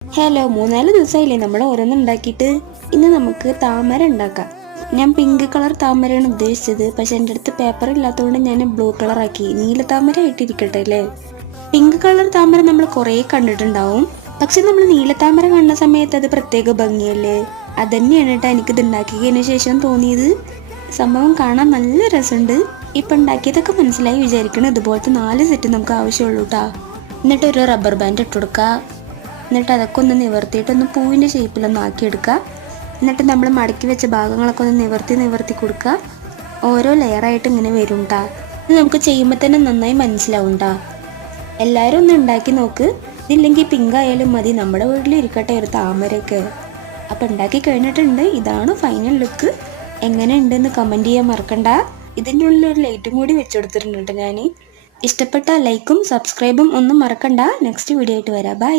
Hello മൂന്നാൽ ദിവസമായില്ലേ നമ്മൾ ഓരോന്ന് ഉണ്ടാക്കിയിട്ട്. ഇന്ന് നമുക്ക് താമര ഉണ്ടാക്കാം. ഞാൻ പിങ്ക് കളർ താമരയാണ് ഉദ്ദേശിച്ചത്. പക്ഷെ എന്റെ അടുത്ത് പേപ്പർ ഇല്ലാത്തതുകൊണ്ട് ഞാൻ ബ്ലൂ കളർ ആക്കി. നീല താമര ആയിട്ടിരിക്കട്ടെ അല്ലേ? പിങ്ക് കളർ താമര നമ്മൾ കുറേ കണ്ടിട്ടുണ്ടാവും. പക്ഷെ നമ്മൾ നീല താമര കണ്ട സമയത്ത് അത് പ്രത്യേക ഭംഗിയല്ലേ? അതന്നെയാണ് കേട്ടോ എനിക്കിത് ഉണ്ടാക്കിയതിന് ശേഷം തോന്നിയത്. സംഭവം കാണാൻ നല്ല രസമുണ്ട്. ഇപ്പം ഉണ്ടാക്കിയതൊക്കെ മനസ്സിലായി വിചാരിക്കണം ഇതുപോലത്തെ നാല് സെറ്റ് നമുക്ക് ആവശ്യമുള്ളൂ കേട്ടോ എന്നിട്ടൊരു റബ്ബർ ബാൻഡ് ഇട്ട് കൊടുക്കുക എന്നിട്ട് അതൊക്കെ ഒന്ന് നിവർത്തിയിട്ട് ഒന്ന് പൂവിന്റെ ഷേപ്പിലൊന്ന് ആക്കിയെടുക്കുക. എന്നിട്ട് നമ്മൾ മടക്കി വെച്ച ഭാഗങ്ങളൊക്കെ ഒന്ന് നിവർത്തി നിവർത്തി കൊടുക്കുക. ഓരോ ലെയറായിട്ട് ഇങ്ങനെ വരും കേട്ടോ ഇത് നമുക്ക് ചെയ്യുമ്പോൾ തന്നെ നന്നായി മനസ്സിലാവും കേട്ടോ എല്ലാവരും ഒന്ന് ഉണ്ടാക്കി നോക്ക്. ഇതില്ലെങ്കിൽ പിങ്ക് ആയാലും മതി. നമ്മുടെ വീട്ടിൽ ഇരിക്കട്ടെ ഒരു താമരയൊക്കെ. അപ്പം ഉണ്ടാക്കി കഴിഞ്ഞിട്ടുണ്ട്. ഇതാണ് ഫൈനൽ ലുക്ക് എങ്ങനെ ഉണ്ടെന്ന് കമന്റ് ചെയ്യാൻ മറക്കണ്ട. ഇതിന്റെ ഉള്ളിൽ ഒരു ലൈറ്റും കൂടി വെച്ച് കൊടുത്തിട്ടുണ്ട് ഞാൻ ഇഷ്ടപ്പെട്ട ലൈക്കും സബ്സ്ക്രൈബും ഒന്നും മറക്കണ്ട. നെക്സ്റ്റ് വീഡിയോ ആയിട്ട് വരാം. ബൈ